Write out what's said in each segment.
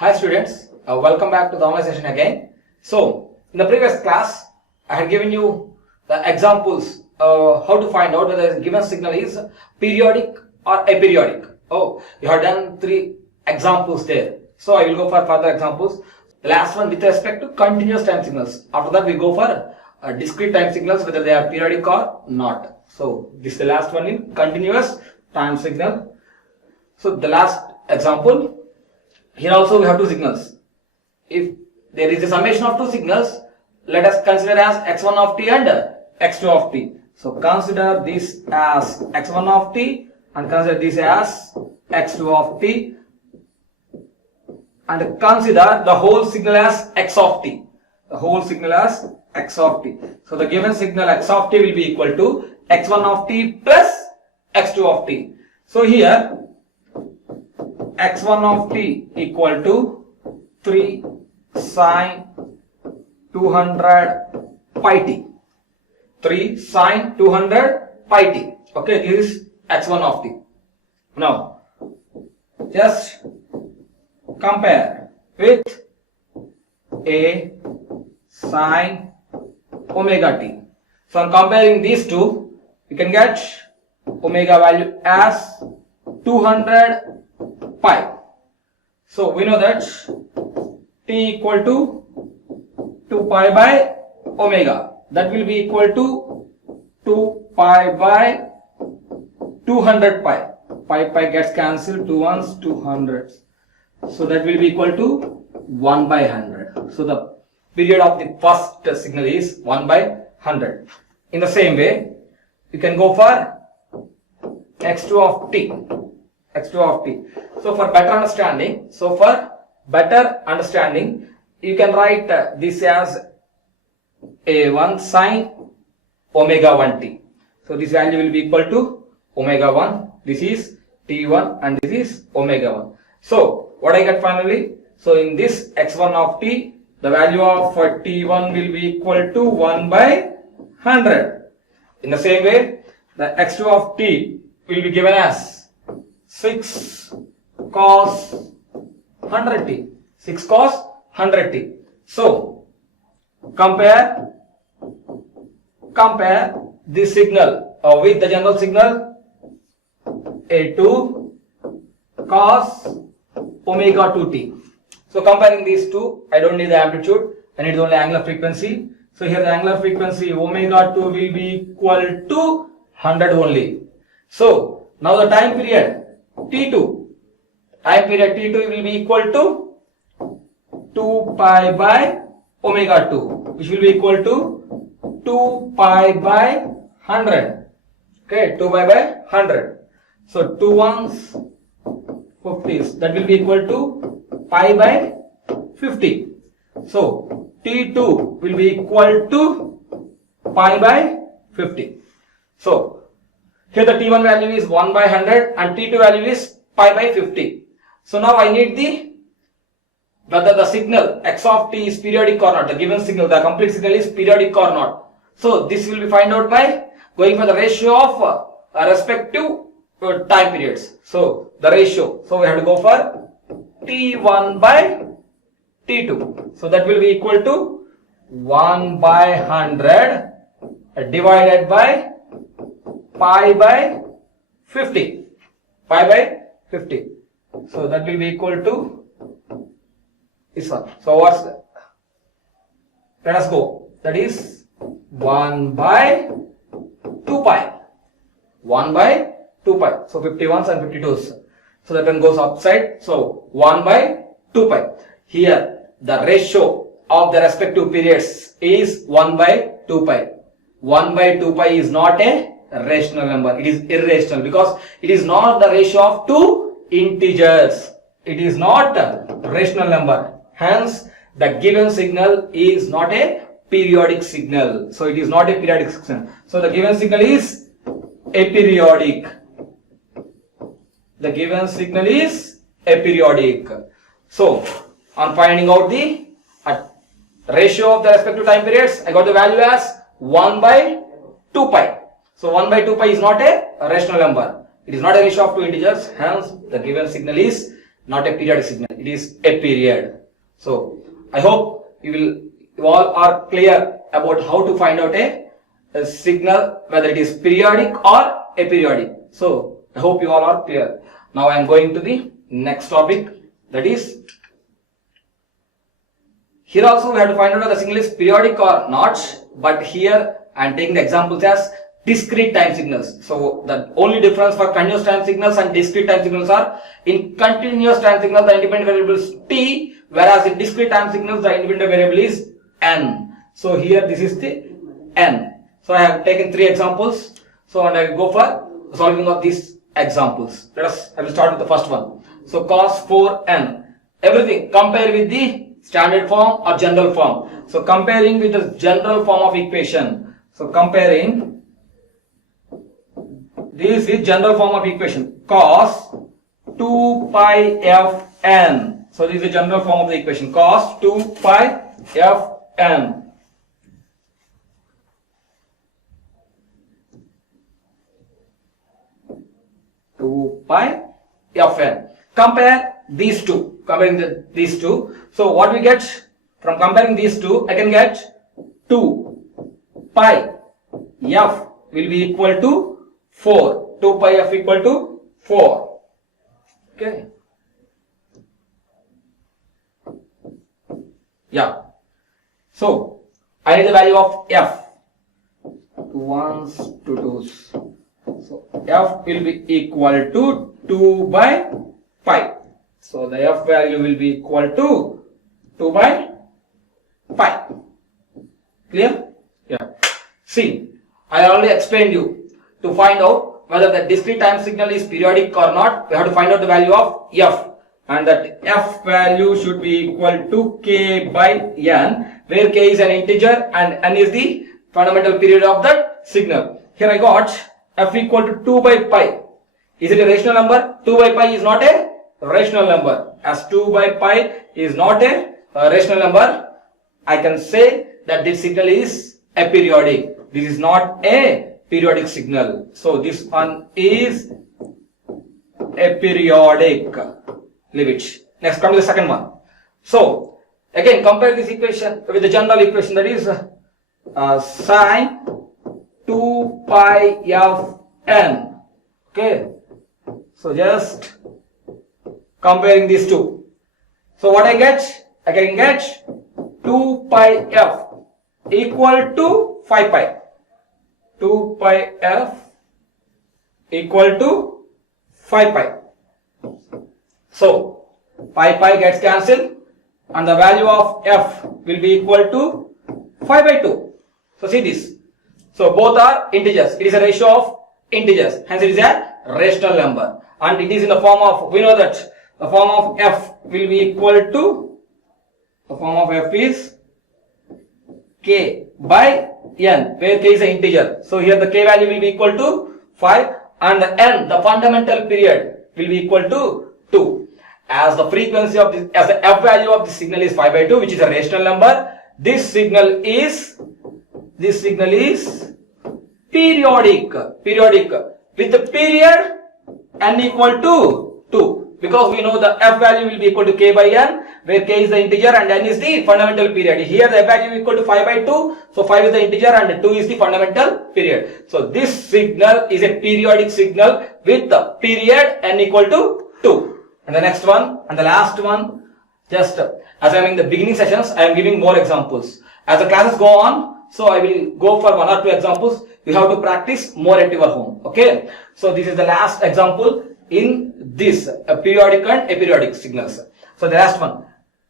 Hi students, welcome back to the online session again. So, in the previous class, I had given you the examples how to find out whether a given signal is periodic or aperiodic. Oh, you have done 3 examples there. So, I will go for further examples. The last one with respect to continuous time signals. After that, we go for discrete time signals, whether they are periodic or not. So, this is the last one in continuous time signal. So, the last example. Here also we have 2 signals. If there is a summation of 2 signals, let us consider as x1 of t and x2 of t. So consider this as x1 of t and consider this as x2 of t, and consider the whole signal as x of t. The whole signal as x of t. So the given signal x of t will be equal to x1 of t plus x2 of t. So here x1 of t equal to 3 sine 200 pi t. 3 sine 200 pi t. Okay, this is x1 of t. Now, just compare with a sine omega t. So, on comparing these two, you can get omega value as 200 pi. So we know that t equal to 2 pi by omega. That will be equal to 2 pi by 200 pi. Pi gets cancelled, 2 ones, 200. So that will be equal to 1 by 100. So the period of the first signal is 1 by 100. In the same way, you can go for x2 of t. x2 of t. So for better understanding, you can write this as a1 sine omega 1t. So this value will be equal to omega 1. This is t1 and this is omega 1. So what I get finally? So in this x1 of t, the value of t1 will be equal to 1 by 100. In the same way, the x2 of t will be given as 6 cos 100t. 6 cos 100t. So compare this signal with the general signal a2 cos omega 2t. So comparing these two, I don't need the amplitude, I need only angular frequency. So here the angular frequency omega 2 will be equal to 100 only. So now the time period T2 will be equal to 2 pi by omega 2, which will be equal to 2 pi by 100. Okay, 2 pi by 100. So 2 ones 50s, that will be equal to pi by 50. So T2 will be equal to pi by 50. So here the T1 value is 1 by 100 and T2 value is pi by 50. So now I need whether the signal x of t is periodic or not. The given signal, the complete signal is periodic or not. So this will be found out by going for the ratio of respective time periods. So the ratio. So we have to go for T1 by T2. So that will be equal to 1 by 100 divided by pi by 50. Pi by 50. So that will be equal to this one. So what's that? Let us go. That is 1 by 2 pi. 1 by 2 pi. So 51s and 52s. So that one goes upside. So 1 by 2 pi. Here the ratio of the respective periods is 1 by 2 pi. 1 by 2 pi is not a rational number. It is irrational because it is not the ratio of 2 integers. It is not a rational number. Hence, the given signal is not a periodic signal. So it is not a periodic signal. So the given signal is aperiodic. The given signal is aperiodic. So on finding out the ratio of the respective time periods, I got the value as 1 by 2 pi. So 1 by 2 pi is not a rational number. It is not a ratio of 2 integers. Hence, the given signal is not a periodic signal. It is a period. So I hope you all are clear about how to find out a signal, whether it is periodic or aperiodic. So I hope you all are clear. Now I am going to the next topic, that is, here also we have to find out whether the signal is periodic or not, but here I am taking the examples as discrete time signals. So the only difference for continuous time signals and discrete time signals are, in continuous time signals the independent variable is t, whereas in discrete time signals the independent variable is n. So here this is the n. So I have taken 3 examples. So and I will go for solving of these examples. I will start with the first one. So cos 4n. Everything compare with the standard form or general form. So comparing with the general form of equation. So comparing this is general form of equation, cos 2 pi fn. So this is the general form of the equation, cos 2 pi fn. Pi fn. Compare these two. Comparing these two. So what we get from comparing these two? I can get 2 pi f will be equal to 4. 2 pi f equal to 4. Okay. Yeah. So I need the value of f. 1s to 2s. So f will be equal to 2 by pi. So the f value will be equal to 2 by pi. Clear? Yeah. See, I already explained you. To find out whether the discrete time signal is periodic or not, we have to find out the value of f. And that f value should be equal to k by n, where k is an integer and n is the fundamental period of that signal. Here I got f equal to 2 by pi. Is it a rational number? 2 by pi is not a rational number. As 2 by pi is not a rational number, I can say that this signal is aperiodic. This is not a periodic signal. So this one is aperiodic. Leave it. Next, come to the second one. So again, compare this equation with the general equation, that is sine 2 pi fn. Okay. So just comparing these two. So what I get? I can get 2 pi f equal to 5 pi. 2 pi f equal to 5 pi. So pi gets cancelled and the value of f will be equal to 5 by 2. So see this. So both are integers. It is a ratio of integers. Hence it is a rational number. And it is in the form of, we know that the form of f will be equal to, the form of f is k by n, where k is an integer. So here the k value will be equal to 5 and the n, the fundamental period, will be equal to 2. As the frequency of this, as the f value of the signal is 5 by 2, which is a rational number, this signal is periodic. With the period n equal to 2. Because we know the f value will be equal to k by n, where k is the integer and n is the fundamental period. Here the f value is equal to 5 by 2, so 5 is the integer and 2 is the fundamental period. So this signal is a periodic signal with the period n equal to 2. And the next one and the last one, just as I am in the beginning sessions, I am giving more examples. As the classes go on, so I will go for 1 or 2 examples. You have to practice more at your home. Okay. So this is the last example in this periodic and aperiodic signals. So the last one.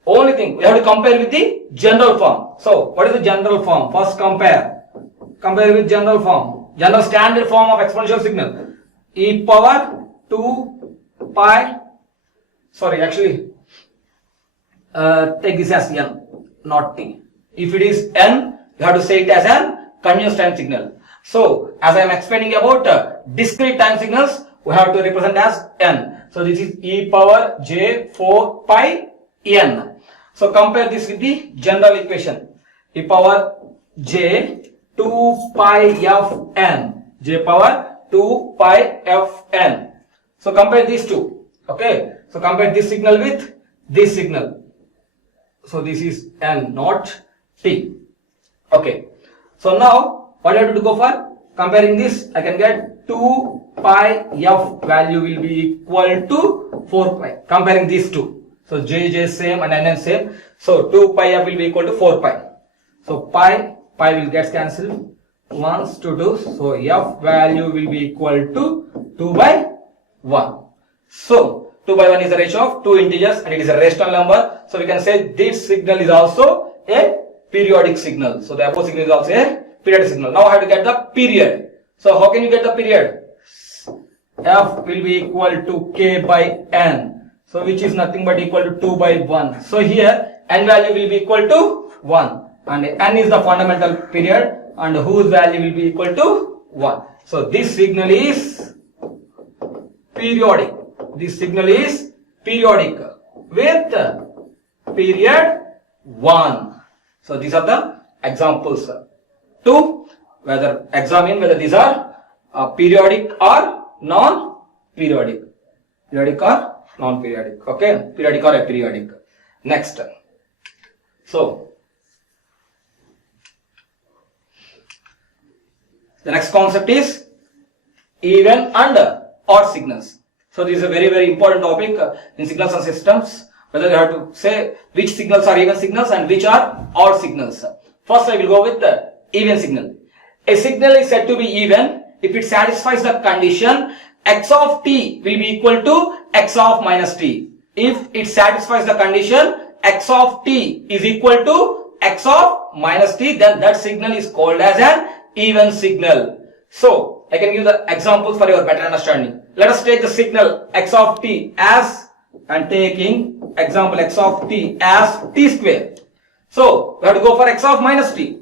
Only thing we have to compare with the general form. So what is the general form? First compare. Compare with general form. General standard form of exponential signal. E power 2 pi. Sorry, actually, take this as n, not t. If it is n, you have to say it as a continuous time signal. So, as I am explaining about discrete time signals, we have to represent as n. So, this is e power j 4 pi n. So, compare this with the general equation. E power j 2 pi f n. J power 2 pi f n. So, compare these two. Okay. So compare this signal with this signal. So this is N, not T. Okay. So now what I have to go for? Comparing this, I can get 2 pi f value will be equal to 4 pi. Comparing these two. So J same and N same. So 2 pi f will be equal to 4 pi. So pi will get cancelled. 1s to 2. So f value will be equal to 2 by 1. So 2 by 1 is the ratio of two integers and it is a rational number. So we can say this signal is also a periodic signal. So the above signal is also a periodic signal. Now I have to get the period. So how can you get the period? F will be equal to k by n. So which is nothing but equal to 2 by 1. So here n value will be equal to 1 and n is the fundamental period and whose value will be equal to 1. So this signal is periodic. This signal is periodic with period 1. So these are the examples to examine whether these are periodic or non-periodic. Periodic or non-periodic. Okay, periodic or aperiodic. Next. So the next concept is even and odd signals. So this is a very important topic in signals and systems, whether you have to say which signals are even signals and which are odd signals. First I will go with the even signal. A signal is said to be even if it satisfies the condition x of t will be equal to x of minus t. If it satisfies the condition x of t is equal to x of minus t, then that signal is called as an even signal. So I can give the examples for your better understanding. Let us take the signal x of t as, and taking example x of t as t square. So we have to go for x of minus t.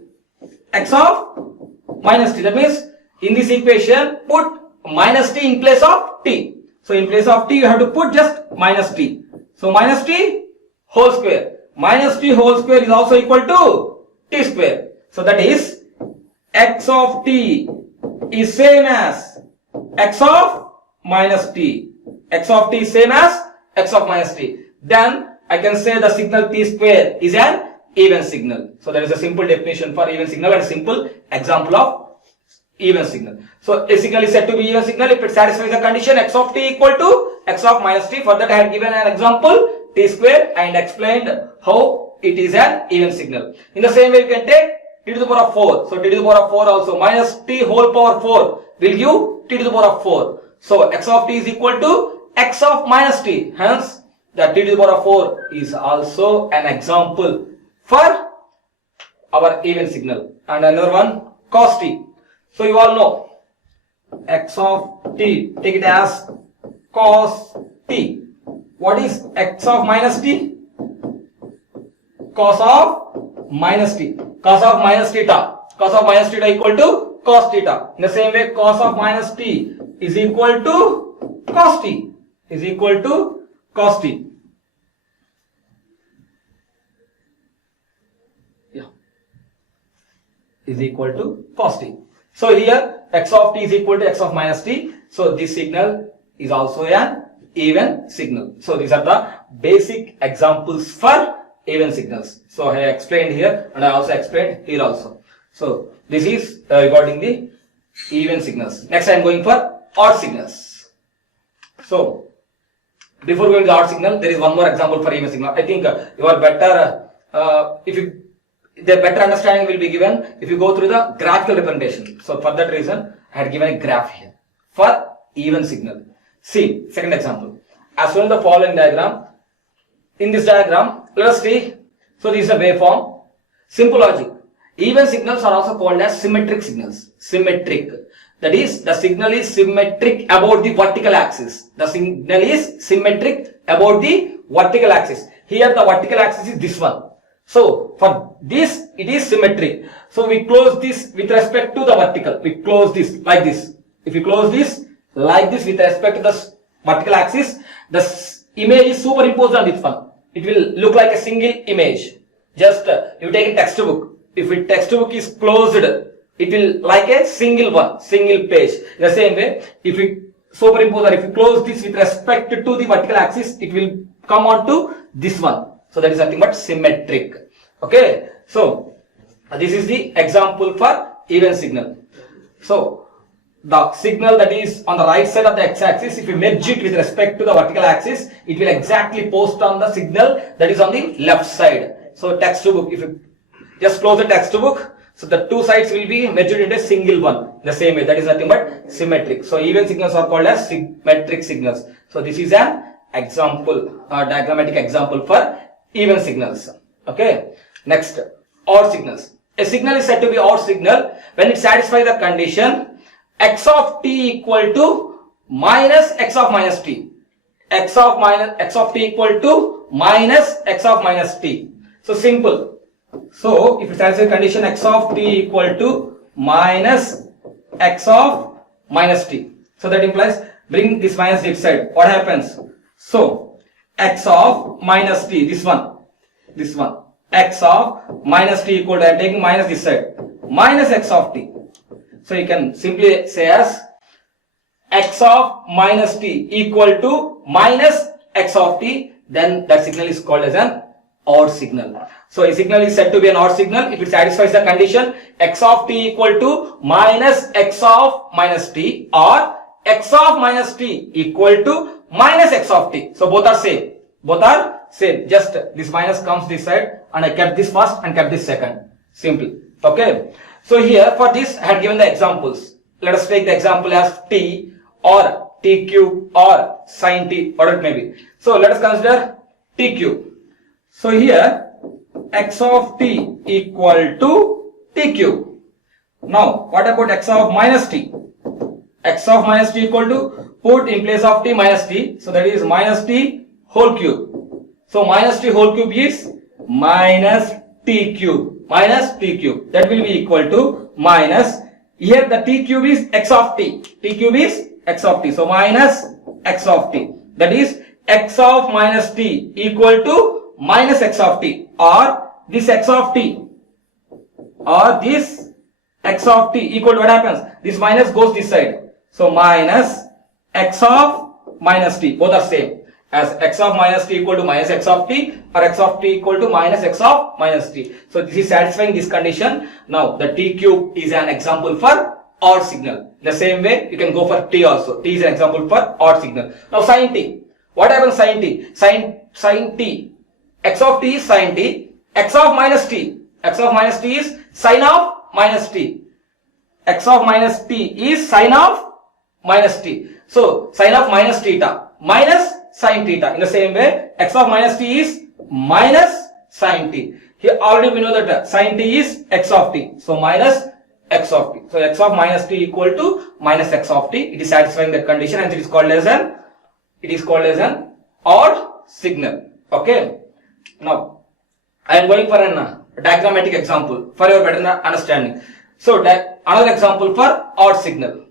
X of minus t, that means in this equation put minus t in place of t. So in place of t you have to put just minus t. So minus t whole square. Minus t whole square is also equal to t square. So that is x of t is same as x of minus t. X of t is same as x of minus t. Then I can say the signal t square is an even signal. So that is a simple definition for even signal and a simple example of even signal. So a signal is said to be even signal if it satisfies the condition x of t equal to x of minus t. For that I had given an example t square and explained how it is an even signal. In the same way you can take t to the power of 4. So t to the power of 4 also minus t whole power 4 will give t to the power of 4. So x of t is equal to x of minus t. Hence the t to the power of 4 is also an example for our even signal. And another one cos t. So you all know x of t, take it as cos t. What is x of minus t? Cos of minus t. Cos of minus theta. Cos of minus theta equal to cos theta. In the same way cos of minus t is equal to cos t. Is equal to cos t. Is equal to cos t. So here x of t is equal to x of minus t. So this signal is also an even signal. So these are the basic examples for even signals. So I explained here and I also explained here also. So this is regarding the even signals. Next I am going for odd signals. So before going to the odd signal, there is one more example for even signal. I think you are better the better understanding will be given if you go through the graphical representation. So for that reason I had given a graph here for even signal. See, second example. As shown in the following diagram. In this diagram, let us see. So this is a waveform. Simple logic. Even signals are also called as symmetric signals. Symmetric. That is, the signal is symmetric about the vertical axis. The signal is symmetric about the vertical axis. Here the vertical axis is this one. So for this it is symmetric. So we close this with respect to the vertical. We close this like this. If we close this like this with respect to the vertical axis, the image is superimposed on this one. It will look like a single image. Just you take a textbook. If a textbook is closed, it will like a single one, single page. In the same way, if we superimpose, or if you close this with respect to the vertical axis, it will come on to this one. So that is nothing but symmetric. Okay. So this is the example for even signal. So the signal that is on the right side of the x-axis, if you merge it with respect to the vertical axis, it will exactly post on the signal that is on the left side. So textbook, if you just close the textbook, so the two sides will be merged into a single one. The same way, that is nothing but symmetric. So even signals are called as symmetric signals. So this is an example, diagrammatic example for even signals. Okay. Next, odd signals. A signal is said to be odd signal when it satisfies the condition x of t equal to minus x of minus t. X of t equal to minus x of minus t. So simple. So if it satisfies the condition x of t equal to minus x of minus t. So that implies bring this minus this side. What happens? So x of minus t, this one, x of minus t equal to, I am taking minus this side, minus x of t. So you can simply say as x of minus t equal to minus x of t, then that signal is called as an odd signal. So a signal is said to be an odd signal if it satisfies the condition x of t equal to minus x of minus t or x of minus t equal to minus x of t. So both are same. Both are same. Just this minus comes this side and I kept this first and kept this second. Simple. Okay. So here for this I had given the examples. Let us take the example as t or t cube or sin t, whatever it may be. So let us consider t cube. So here x of t equal to t cube. Now what about x of minus t? X of minus t equal to, put in place of t minus t, so that is minus t whole cube. So minus t whole cube is minus t cube. Minus t cube, that will be equal to minus, here the t cube is x of t. T cube is x of t. So minus x of t, that is x of minus t equal to minus x of t, or this x of t, or this x of t equal to, what happens? This minus goes this side. So minus x of minus t, both are same, as x of minus t equal to minus x of t or x of t equal to minus x of minus t. So this is satisfying this condition. Now the t cube is an example for odd signal. The same way you can go for t also. T is an example for odd signal. Now sin t. What happens sin t? Sin t. X of t is sin t. X of minus t. X of minus t is sin of minus t. X of minus t is sin of minus t. So sin of minus theta minus sin theta. In the same way, x of minus t is minus sin t. Here already we know that sin t is x of t. So minus x of t. So x of minus t equal to minus x of t. It is satisfying that condition and it is called as an odd signal. Okay. Now I am going for an diagrammatic example for your better understanding. So another example for odd signal.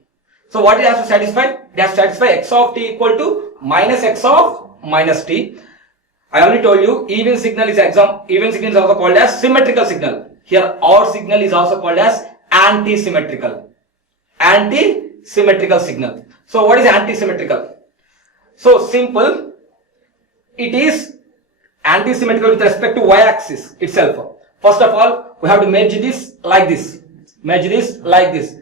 So what it has to satisfy? It has to satisfy x of t equal to minus x of minus t. I already told you even signal is also called as symmetrical signal. Here odd signal is also called as antisymmetrical. Antisymmetrical signal. So what is antisymmetrical? So simple. It is antisymmetrical with respect to y-axis itself. First of all, we have to merge this like this. Merge this like this.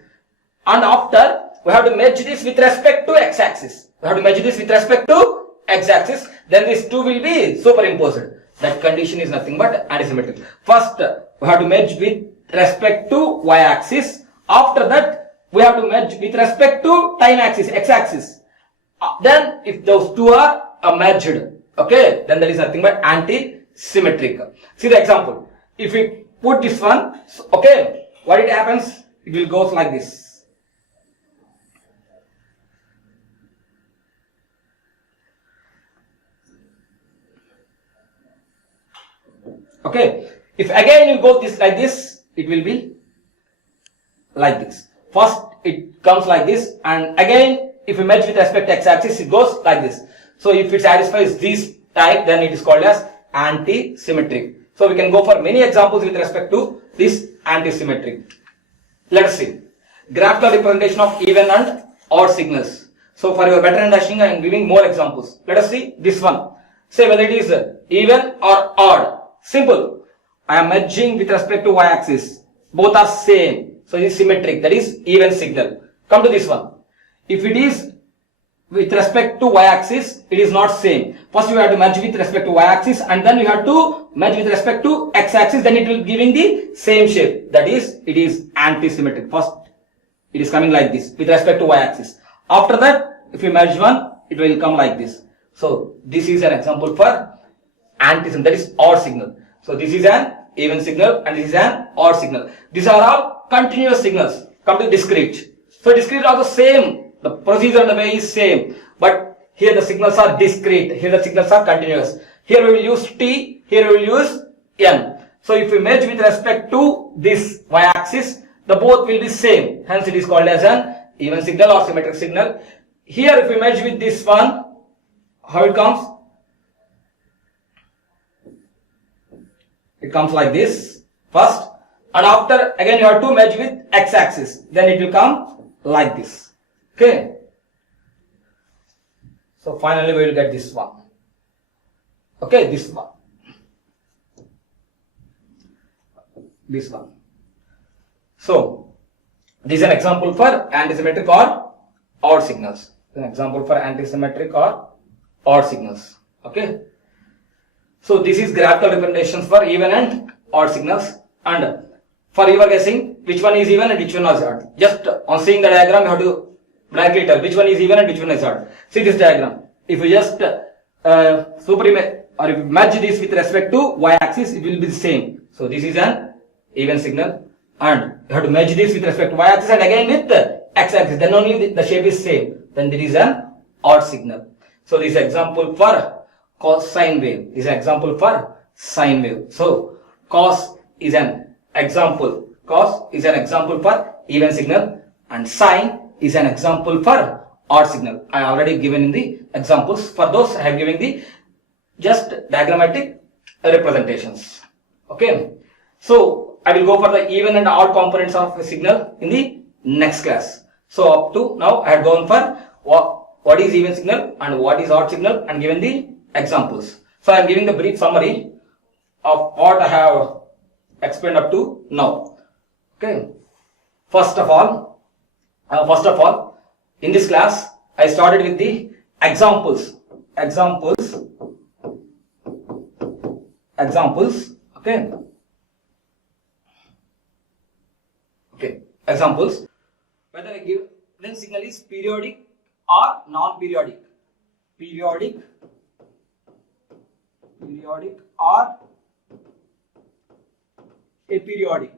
And after we have to merge this with respect to x-axis. We have to measure this with respect to x-axis. Then these two will be superimposed. That condition is nothing but antisymmetric. First, we have to merge with respect to y-axis. After that, we have to merge with respect to time axis, x-axis. Then, if those two are merged, okay, then there is nothing but antisymmetric. See the example. If we put this one, okay, what it happens? It will go like this. Okay, if again you go this like this, it will be like this. First it comes like this, and again if you merge with respect to x-axis, it goes like this. So if it satisfies this type, then it is called as antisymmetric. So we can go for many examples with respect to this antisymmetric. Let us see. Graphical representation of even and odd signals. So for your better understanding, I am giving more examples. Let us see this one. Say whether it is even or odd. Simple. I am merging with respect to y-axis. Both are same. So it is symmetric. That is even signal. Come to this one. If it is with respect to y-axis, it is not same. First you have to merge with respect to y-axis, and then you have to merge with respect to x-axis. Then it will giving the same shape. That is, it is antisymmetric. First, it is coming like this with respect to y-axis. After that, if you merge one, it will come like this. So this is an example for antisymmetric. That is odd signal. So this is an even signal and this is an odd signal. These are all continuous signals. Come to discrete. So discrete are the same. The procedure and the way is same. But here the signals are discrete. Here the signals are continuous. Here we will use T. Here we will use N. So if we merge with respect to this y-axis, the both will be same. Hence it is called as an even signal or symmetric signal. Here if we merge with this one, how it comes? It comes like this first, and after again you have to merge with x-axis. Then it will come like this. Okay. So finally we will get this one. Okay, this one. This one. So this is an example for antisymmetric or odd signals. An example for antisymmetric or odd signals. Okay. So this is graphical representations for even and odd signals, and for your guessing which one is even and which one is odd. Just on seeing the diagram you have to directly tell which one is even and which one is odd. See this diagram. If you just superimpose or if you match this with respect to y-axis, it will be the same. So this is an even signal, and you have to match this with respect to y-axis and again with the x-axis. Then only the shape is same. Then there is an odd signal. So this is example for cosine wave. This is an example for sine wave. So cos is an example. Cos is an example for even signal, and sine is an example for odd signal. I already given in the examples. For those I have given the just diagrammatic representations. Okay. So I will go for the even and odd components of a signal in the next class. So up to now I have gone for what is even signal and what is odd signal and given the examples. So I am giving the brief summary of what I have explained up to now. Okay. First of all, in this class I started with the examples. Okay. Examples. Whether a given signal is periodic or non-periodic. Periodic or aperiodic.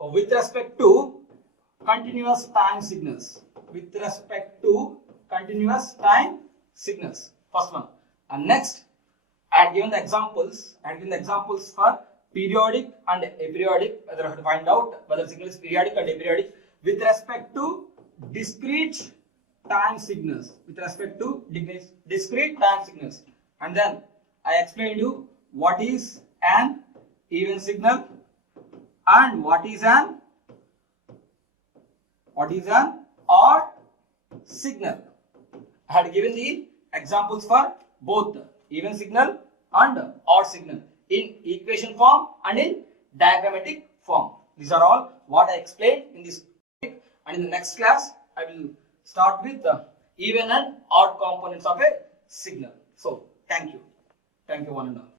With respect to continuous time signals. With respect to continuous time signals. First one. And next, I had given the examples. For periodic and aperiodic. Whether I have to find out whether signal is periodic and aperiodic with respect to discrete time signals. With respect to discrete time signals. And then I explained you what is an even signal and what is an odd signal. I had given the examples for both even signal and odd signal in equation form and in diagrammatic form. These are all what I explained in this topic, and in the next class I will start with the even and odd components of a signal. So thank you one and all.